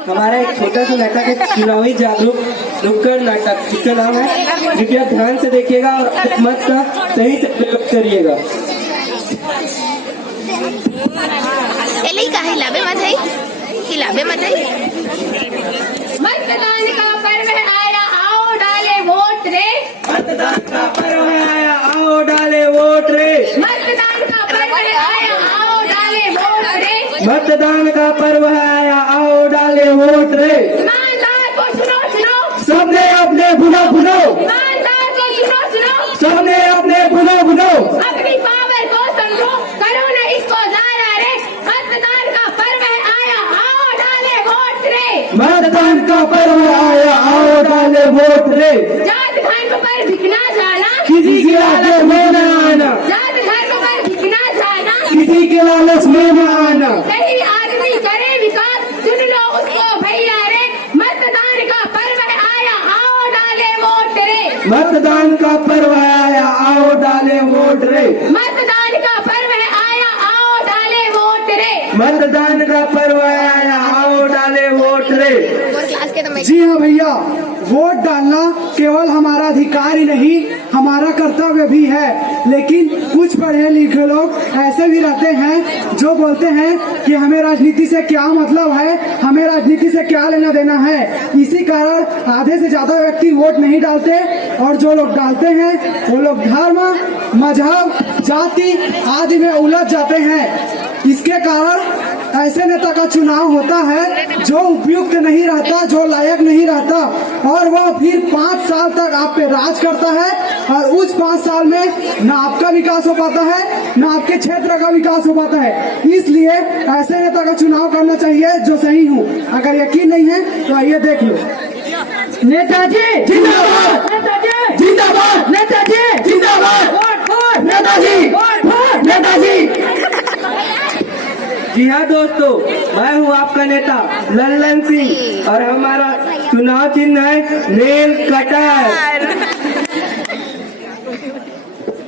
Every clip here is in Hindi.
हमारा एक छोटा सा नाटक है, चुनावी जागरूक नुक्कड़ नाटक, जिसका नाम है। कृपया ध्यान से देखिएगा और मत का सही से प्रयोग करिएगा। हिलाबे मत है, हिलाबे मत है। मतदान का पर्व आया, आओ डाले वोट रे। मतदान का पर्व आया, आओ डाले वोट रे। मतदान का पर्व आया, आओ डाले वोट रे। मतदान का पर्व आया, आओ डाले वोट रे। ईमानदार को चुनो चुनो, सबने अपने भुनो भुनो, ईमानदार को चुनो चुनो। सबने अपने भुनो भुनो, अपनी पावर को समझो, करो न इसको जाया रे। मतदान का पर्व आया, आओ डाले वोट रे। मतदान का पर्व आया, आओ डाले वोट रे। जात धर्म पर बिकना जाना, किसी के लालच में न आना, जात धर्म पर बिकना जाना। किसी के लालच में न आना। सही आदमी करे विकास, चुन लो उसको भैया रे। मतदान का पर्व आया, आओ डाले वोट रे। मतदान का पर्व आया, आओ डाले वोट रे। मतदान का पर्व आया, आओ डाले वोट रे। मतदान का पर्व आया, आओ डाले वोट रे। क्लास के तो मैं जी हाँ भैया, वोट डालना केवल हमारा अधिकार ही नहीं, हमारा कर्तव्य भी है। लेकिन कुछ पढ़े लिखे लोग ऐसे भी रहते हैं जो बोलते हैं कि हमें राजनीति से क्या मतलब है, हमें राजनीति से क्या लेना देना है। इसी कारण आधे से ज्यादा व्यक्ति वोट नहीं डालते, और जो लोग डालते हैं वो लोग धर्म, मजहब, जाति आदि में उलझ जाते हैं। इसके कारण ऐसे नेता का चुनाव होता है जो उपयुक्त नहीं रहता, जो लायक नहीं रहता, और वह फिर 5 साल तक आप पे राज करता है, और उस 5 साल में न आपका विकास हो पाता है, न आपके क्षेत्र का विकास हो पाता है। इसलिए ऐसे नेता का चुनाव करना चाहिए जो सही हो। अगर यकीन नहीं है तो आइए देख लो। नेताजी जिंदाबाद, नेताजी जिंदाबाद, नेताजी जिंदाबाद, नेताजी नेताजी। जी हाँ दोस्तों, मैं हूँ आपका नेता लल्लन सिंह, और हमारा चुनाव चिन्ह है नेल कटर।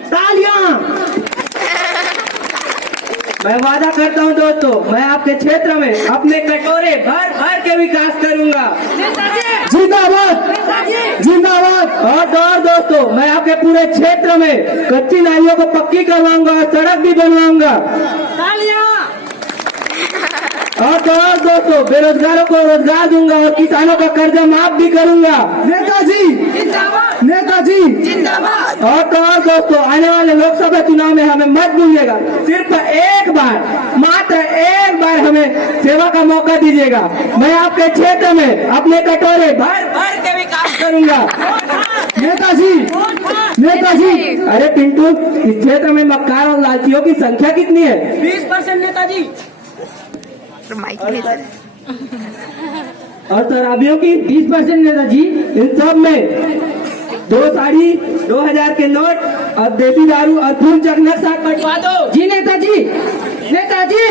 तालियां। मैं वादा करता हूँ दोस्तों, मैं आपके क्षेत्र में अपने कटोरे भर भर के विकास करूंगा। जिंदाबाद, जिंदाबाद। और दोस्तों, मैं आपके पूरे क्षेत्र में कच्ची नालियों को पक्की करवाऊंगा और सड़क भी बनवाऊंगा। और दोस्तों, बेरोजगारों को रोजगार दूंगा और किसानों का कर्जा माफ भी करूंगा। नेताजी नेताजी जिंदाबाद। और दोस्तों, आने वाले लोकसभा चुनाव में हमें मत भूलिएगा। सिर्फ एक बार, मात्र एक बार हमें सेवा का मौका दीजिएगा। मैं आपके क्षेत्र में अपने कटोरे भर भर के विकास करूंगा। नेताजी नेताजी। अरे पिंटू, इस क्षेत्र में मक्कार और लालचियों की संख्या कितनी है? 20% नेताजी। और शराबियों की 30% नेताजी। इन सब में 2 साड़ी, 2000 के नोट और देसी दारू और फूल चकनक साथ बंटवा दो। जी नेताजी नेताजी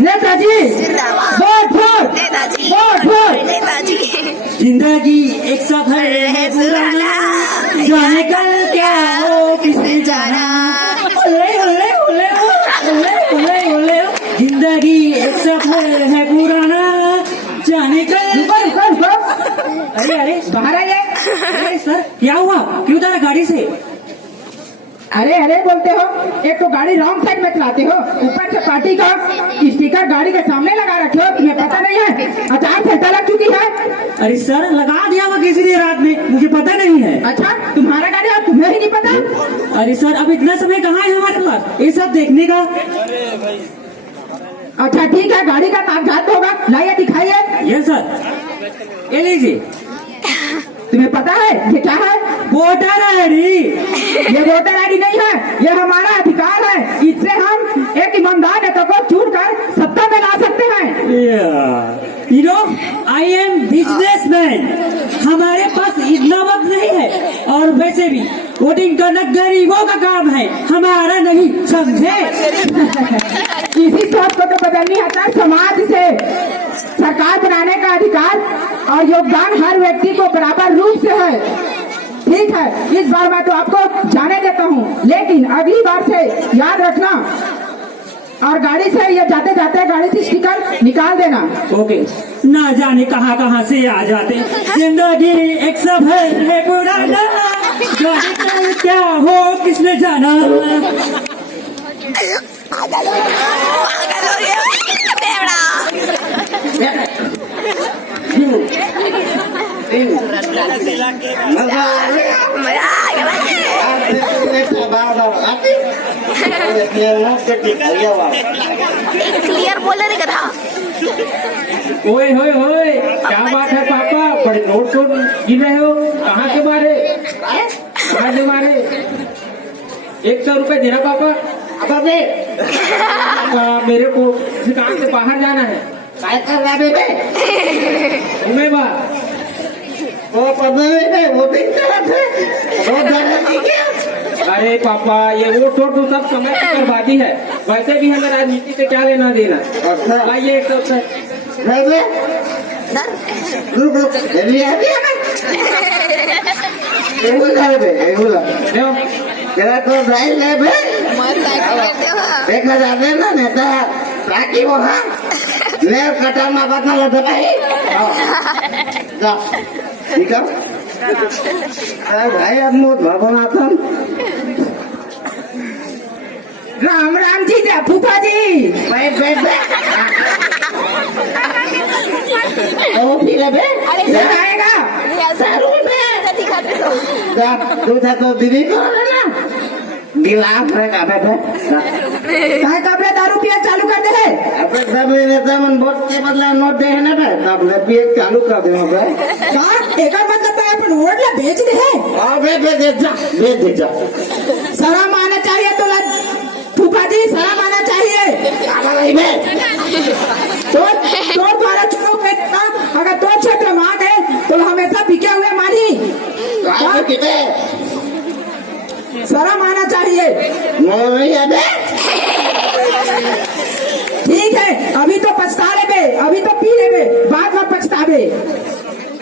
नेताजी। वोट वोट नेताजी, वोट वोट। नेताजी। जिंदगी एक सफर है पुराना, जाने कल क्या हो किसने जाना। ओले ओले ओले ओले ओले ओले। जिंदगी एक सफर है पुराना, जाने कल। अरे अरे बाहर आइए। अरे सर, क्या हुआ? क्यों उतरा गाड़ी से? अरे अरे बोलते हो, एक तो गाड़ी रॉन्ग साइड में चलाते हो, ऊपर से पार्टी का स्टिकर गाड़ी के सामने लगा रखे हो। तुम्हें पता नहीं है आचार संहिता लग चुकी है? अरे सर, लगा दिया वो किसी ने रात में, मुझे पता नहीं है। अच्छा, तुम्हारा गाड़ी और तुम्हें ही नहीं पता? अरे सर, अब इतना समय कहाँ है हमारे पास ये सब देखने का? अच्छा ठीक है, गाड़ी का कागजात होगा, लाइए दिखाइए। यस सर, ये लीजिए। तुम्हें पता है ये क्या है? Voter ID. ये वोटर आईडी नहीं है, ये हमारा अधिकार है। इससे हम एक ईमानदार नेता को चुनकर सत्ता में ला सकते हैं। You know, I am businessman. हमारे पास इतना वक्त नहीं है, और वैसे भी वोटिंग करना गरीबों का काम है, हमारा नहीं, समझे? इसी सोच को तो बदलनी है सर। समाज से सरकार बनाने का अधिकार और योगदान हर व्यक्ति को बराबर रूप से है। ठीक है, इस बार मैं तो आपको जाने देता हूँ, लेकिन अगली बार से याद रखना, और गाड़ी से ये जाते जाते गाड़ी से स्टिकर निकाल देना। ओके। ना जाने कहाँ कहाँ से आ जाते, जिंदगी एक सफर है पुराना, जाने कल क्या हो किसने जाना। क्लियर बोला नहीं कथा। ओए होए होए, क्या बात है पापा, बड़े नोट गिन रहे हो, कहाँ से मारे, कहाँ से मारे? 100 रुपए देना पापा। अब मेरे को दुकान से बाहर जाना है। काय कर रहा बेबे? घूमे बा वो पता वो दिन थे वो जानती क्या? अरे पापा, ये वोट छोड़ तो सब समय की बर्बादी है, वैसे भी हमें राजनीति से क्या लेना देना। अच्छा आइए 100 बेबे रुक रुक बेबी आ गया मैं ये बोल रहा है ये बोला तेरा तो ड्राइव ले बे देखा जाते ना नेता ताकि वो हाँ ले कटा ना बदना लगा भाई जा ठीक है भाई अब मोट भगवान आता राम राम जी जा फूफा जी। भाई बेबे ओ फिर बे आएगा दूधा तो दीदी को ना गिलास रहेगा बेबे काय कपड़े दारू पिया चालू कर दे। अपने सब नेता मन वोट के बदला नोट दे है ना बे तब ले भी एक चालू कर दे बे एक मतलब है अपन वोट ला बेच दे है। हां बे दे जा शर्म आना चाहिए तो फूफा जी, शर्म आना चाहिए। आना नहीं बे तो द्वारा चुनाव में अगर तो क्षेत्र मां गए तो हमेशा बिके हुए मानी। काय किते शर्म आना चाहिए। नहीं है बे ठीक है, अभी तो पछता ले बे, अभी तो पी ले बे, बाद में पछतावे।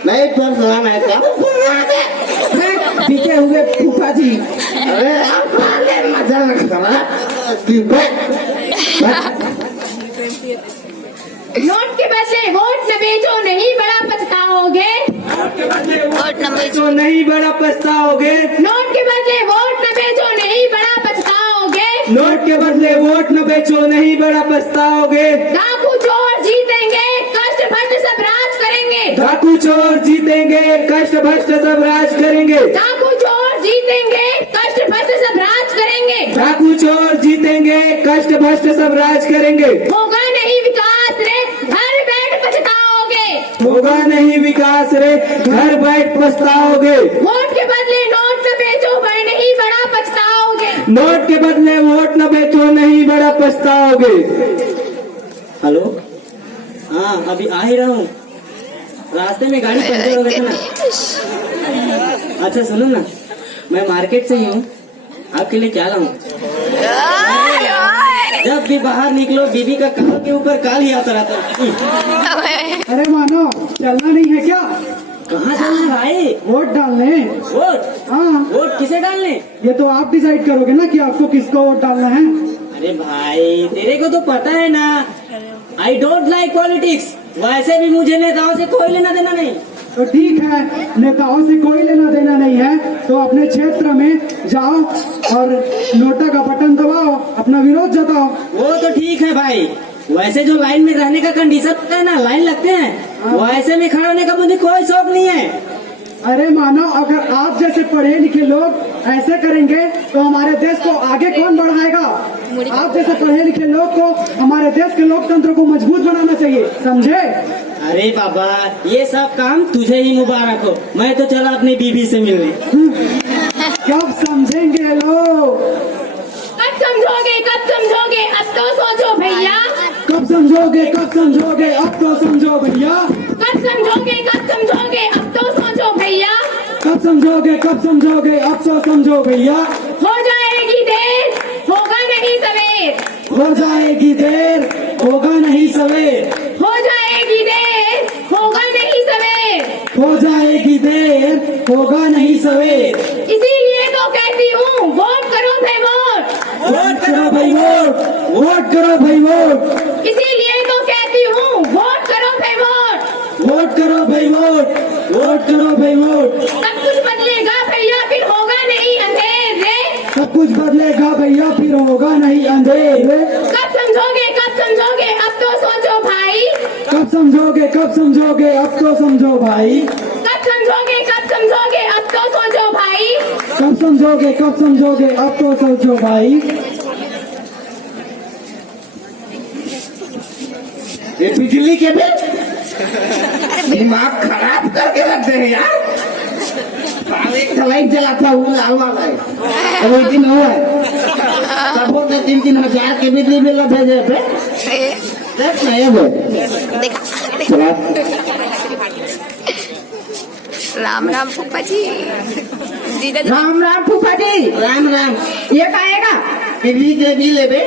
नहीं तो सुना मैं क्या सुना बे बिके हुए फूफा जी। अरे आप वाले मजा लगा कि बे नोट के बदले वोट न बेचो, नहीं बड़ा पछताओगे। वोट नंबर तो नहीं बड़ा पछताओगे। नोट के बदले वोट न बेचो, नहीं बड़ा पछताओगे। नोट के बदले वोट न बेचो, नहीं बड़ा पछताओगे। डाकू चोर जीतेंगे, कष्ट भ्रष्ट सब राज करेंगे। डाकू चोर जीतेंगे, कष्ट भ्रष्ट सब राज करेंगे। डाकू चोर जीतेंगे, कष्ट भ्रष्ट सब राज करेंगे। डाकू चोर जीतेंगे, कष्ट भ्रष्ट सब राज करेंगे। होगा नहीं विकास रे, घर बैठ पछताओगे। होगा नहीं विकास रे, घर बैठ पछताओगे। वोट के बदले नोट न बेचो, पर नहीं बड़ा पछताओगे। नोट के बदले वोट न बेचो, नहीं बड़ा पछताओगे। हेलो, हाँ अभी आ ही रहा हूँ, रास्ते में गाड़ी पंचर हो गई थी ना। अच्छा सुनो ना, मैं मार्केट से ही हूँ, आपके लिए क्या लाऊं? जब भी बाहर निकलो बीबी का काल के ऊपर काल ही आता रहता है। अरे मानो चलना नहीं है क्या? कहाँ जाना है भाई? वोट डालने। वोट? हाँ वोट किसे डालने? ये तो आप डिसाइड करोगे ना कि आपको किसको वोट डालना है। अरे भाई तेरे को तो पता है ना, आई डोंट लाइक पॉलिटिक्स। वैसे भी मुझे नेताओं से कोई लेना देना नहीं। तो ठीक है, नेताओं से कोई लेना देना नहीं है तो अपने क्षेत्र में जाओ और नोटा का बटन दबाओ, अपना विरोध जताओ। वो तो ठीक है भाई, वैसे जो लाइन में रहने का कंडीशन होता है ना, लाइन लगते हैं, वैसे में खड़ा होने का मुझे कोई शौक नहीं है। अरे मानो अगर आप जैसे पढ़े लिखे लोग ऐसे करेंगे तो हमारे देश को आगे कौन बढ़ाएगा? आप जैसे पढ़े लिखे लोग को हमारे देश के लोकतंत्र को मजबूत बनाना चाहिए, समझे? अरे बाबा ये सब काम तुझे ही मुबारक हो, मैं तो चला अपनी बीबी से मिलने। कब समझेंगे लोग? कब समझोगे, कब समझोगे, अब तो सोचो भैया। कब समझोगे, कब समझोगे, अब तो समझो भैया। कब समझोगे, कब समझोगे, अब तो सोचो भैया। कब समझोगे, कब समझोगे, अब तो समझो भैया। हो जाएगी देर, होगा नहीं सवेर। हो जाएगी देर, होगा नहीं सवेर। हो जाएगी देर, होगा नहीं सवेर। हो जाएगी देर, होगा नहीं सवेर। इसीलिए तो कहती हूँ वोट करो भाई वोट। वोट करो भाई वोट। वोट, वोट करो भाई वोट, इसीलिए तो कहती हूँ वोट करो भाई वोट। वोट करो भाई वोट, वोट करो भाई वोट। सब कुछ बदलेगा भैया फिर होगा नहीं अंधेरे। सब कुछ बदलेगा भैया फिर होगा नहीं अंधेरे। कब समझोगे अब तो सोचो भाई। कब समझोगे अब तो समझो भाई। कब समझोगे अब तो सोचो भाई। कब समझोगे अब तो सोचो भाई। ये बिजली के बिल दिमाग खराब करके रखते हैं यार। अब एक लाइट जला था वो लाल वाला है, अब एक दिन हुआ है सब बोलते 3,000 के बिजली बिल भेजे पे देख ना ये वो चला। राम राम फूफा जी। जीजा जी राम राम फूफा जी। राम राम। ये कहेगा बिजली के बिल है बे।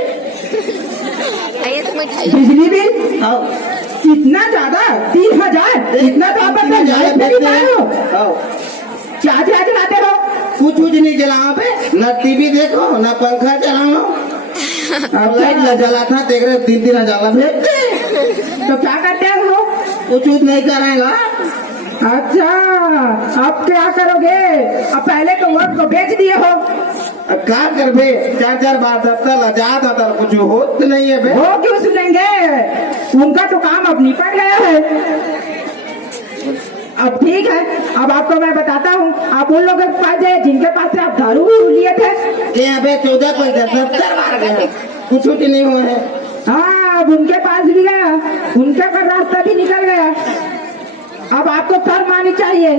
आइए तो मैं बिजली बिल आओ इतना ज्यादा 3,000, इतना तो आप अपना लाइट में भी पाए हो। आओ क्या चलाते हो? कुछ नहीं जलाओ पे, न टीवी देखो न पंखा चलाओ। अब लाइट न जला था देख रहे 3,000 भेजते तो क्या करते हो? कुछ नहीं करेगा। अच्छा, अब क्या करोगे? अब पहले तो वोट को बेच दिए हो। अब क्या कर बे 4 बार दफ्तर आजाद होता कुछ होत नहीं है बे। वो क्यों सुनेंगे? उनका तो काम अब निपट गया है। अब ठीक है, अब आपको मैं बताता हूँ। आप उन लोगों के पास जाए जिनके पास से आप दारू लिए थे। यहाँ पे 14 पैसा 70 बार गए, कुछ नहीं हुआ है। हाँ, अब उनके पास भी गया, उनका का रास्ता भी निकल गया। अब आपको शर्म आनी चाहिए।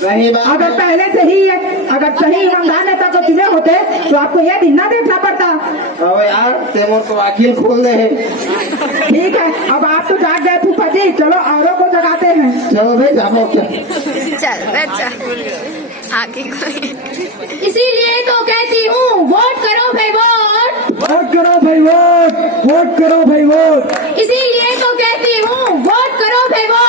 सही बात अगर है। पहले से ही है, अगर सही ईमानदार नेता को चुने होते तो आपको ये दिन ना देखना पड़ता। अब यार तेमोर को वकील खोल दे है। ठीक है, अब आप तो जाग गए फूफा जी, चलो औरों को जगाते हैं। चलो भाई जाओ क्या चल बच्चा आगे कोई। इसीलिए तो कहती हूँ वोट करो भाई वोट। वोट करो भाई वोट, वोट करो भाई वोट। इसीलिए तो कहती हूँ वोट करो भाई वोट।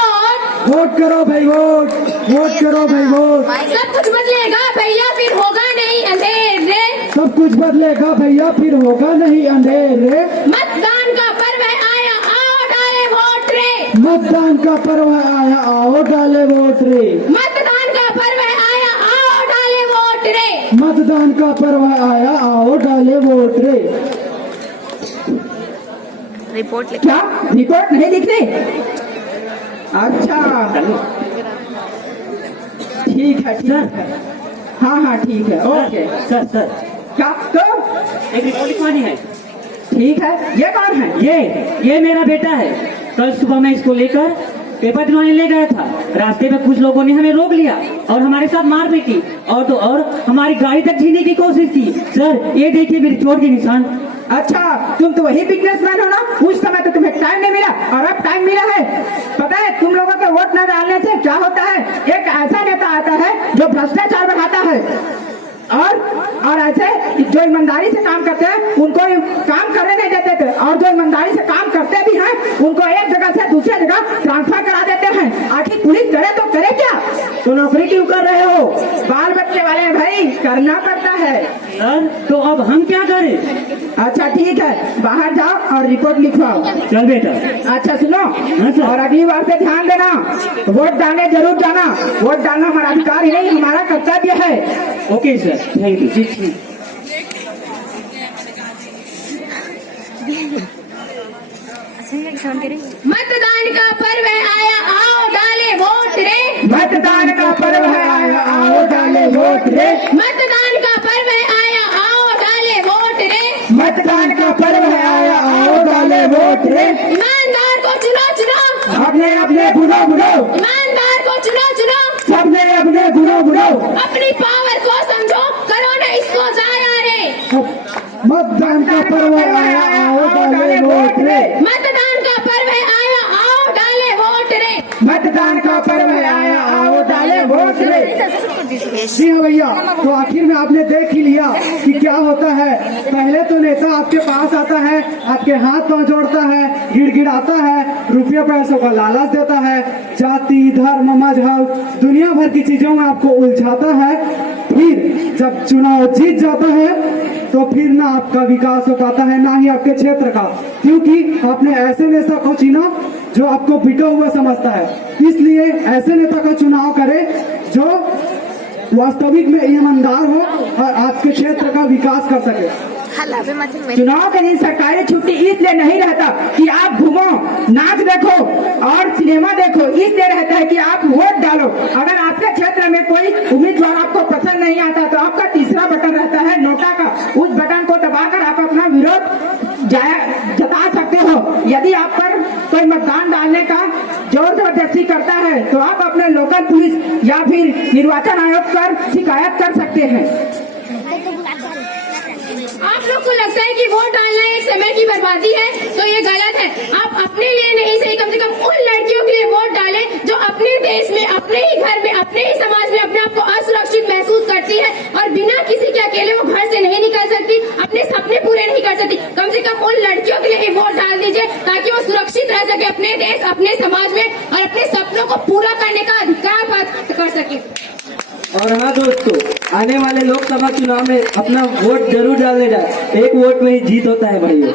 वोट करो भाई वोट, वोट करो भाई वोट। सब कुछ बदलेगा भैया फिर होगा नहीं अंधेरे। सब कुछ बदलेगा भैया फिर होगा नहीं अंधेरे। मतदान का पर्व आया आओ डाले वोट रे। मतदान का पर्व आया आओ डाले वोट रे। मतदान का पर्व आया आओ डाले वोट रे। मतदान का पर्व आया आओ डाले वोट रे। रिपोर्ट लिख। क्या रिपोर्ट नहीं लिखनी? अच्छा, ठीक है ठीक है। हाँ हाँ ठीक है, ओके। सर क्या तो एक रिपोर्ट लिखवानी है। ठीक है। ये कौन है? ये मेरा बेटा है। कल सुबह मैं इसको लेकर पेपर दिलवाने ले गया था। रास्ते में कुछ लोगों ने हमें रोक लिया और हमारे साथ मार पीटी और तो और हमारी गाड़ी तक छीनने की कोशिश की। सर ये देखिए मेरी चोट के निशान। अच्छा, तुम तो वही बिजनेसमैन हो ना? उस समय तो तुम्हें टाइम नहीं मिला और अब टाइम मिला है। पता है तुम लोगों के वोट न डालने से क्या होता है? एक ऐसा नेता आता है जो भ्रष्टाचार बढ़ाता है और ऐसे जो ईमानदारी से काम करते हैं उनको काम करने नहीं देते थे, और जो ईमानदारी से काम करते भी हैं उनको एक जगह से दूसरी जगह ट्रांसफर करा देते हैं। आखिर पुलिस करे तो करे क्या? तो नौकरी क्यों कर रहे हो? बाल बच्चे वाले हैं भाई, करना पड़ता है। सर तो अब हम क्या करें? अच्छा ठीक है, बाहर जाओ और रिपोर्ट लिखवाओ। चल बेटा। अच्छा सुनो, सर। और अगली बार से ध्यान देना, वोट डालने जरूर जाना। वोट डालना हमारा अधिकार ही नहीं, हमारा कर्तव्य है। Okay sir, thank you. मतदान का पर्व आया आओ डाले वोट रे। मतदान का पर्व है आया आओ डाले वोट रे। मतदान का पर्व आया आओ डाले वोट रे। मतदान का पर्व है आया आओ डाले वोट रे। ईमानदार को चुनो अपने अपने गुनो गुनो, ईमानदार को चुनो सबने अपने गुनो गुनो। अपनी पावर को समझो, करो ना इसको जाया रे। मतदान का पर्व आया आओ डाले वोट रे। मतदान का पर्व आया आओ डाले वोट रे। मतदान का पर्व है आया आओ डाले वोट रे। जी हाँ भैया, तो आखिर में आपने देख ही लिया कि क्या होता है। पहले तो नेता आपके पास आता है, आपके हाथ पांव जोड़ता है, गिड़गिड़ाता है, रुपये पैसों का लालच देता है, जाति धर्म मजहब दुनिया भर की चीजों में आपको उलझाता है। फिर जब चुनाव जीत जाता है तो फिर ना आपका विकास हो पाता है ना ही आपके क्षेत्र का, क्योंकि आपने ऐसे नेता को चुना जो आपको बिका हुआ समझता है। इसलिए ऐसे नेता का चुनाव करें जो वास्तविक में ईमानदार हो और आपके क्षेत्र का विकास कर सके। चुनाव के दिन सरकारी छुट्टी इसलिए नहीं रहता कि आप घूमो, नाच देखो और सिनेमा देखो, इसलिए रहता है कि आप वोट डालो। अगर आपके क्षेत्र में कोई उम्मीदवार आपको पसंद नहीं आता तो आपका तीसरा बटन रहता है नोटा का, उस बटन को दबाकर आप अपना विरोध जता सकते हो। यदि आप पर कोई मतदान डालने का जोर जबरदस्ती करता है तो आप अपने लोकल पुलिस या फिर निर्वाचन आयोग पर शिकायत कर सकते हैं। आप लोग को लगता है कि वोट डालना एक समय की बर्बादी है, तो ये गलत है। आप अपने लिए नहीं सही, कम से कम उन लड़कियों के लिए वोट डालें जो अपने देश में, अपने ही घर में, अपने ही समाज में अपने आप को असुरक्षित महसूस करती है और बिना किसी के अकेले वो घर से नहीं निकल सकती, अपने सपने पूरे नहीं कर सकती। कम से कम उन लड़कियों के लिए ही वोट डाल दीजिए ताकि वो सुरक्षित रह सके अपने देश, अपने समाज में और अपने सपनों को पूरा करने का अधिकार प्राप्त कर सके। और हाँ दोस्तों, आने वाले लोकसभा चुनाव में अपना वोट जरूर डालने जाए, एक वोट में ही जीत होता है भाइयों।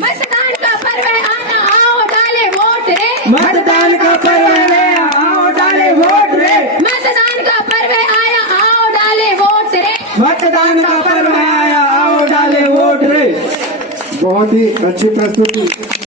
मतदान का पर्व है, आना आओ डाले वोट रे। मतदान का पर्व है, आओ डाले वोट रे। मतदान का पर्व है, आया आओ डाले वोट रे। मतदान का पर्व है, आया आओ डाले वोट रे। बहुत ही अच्छी प्रस्तुति।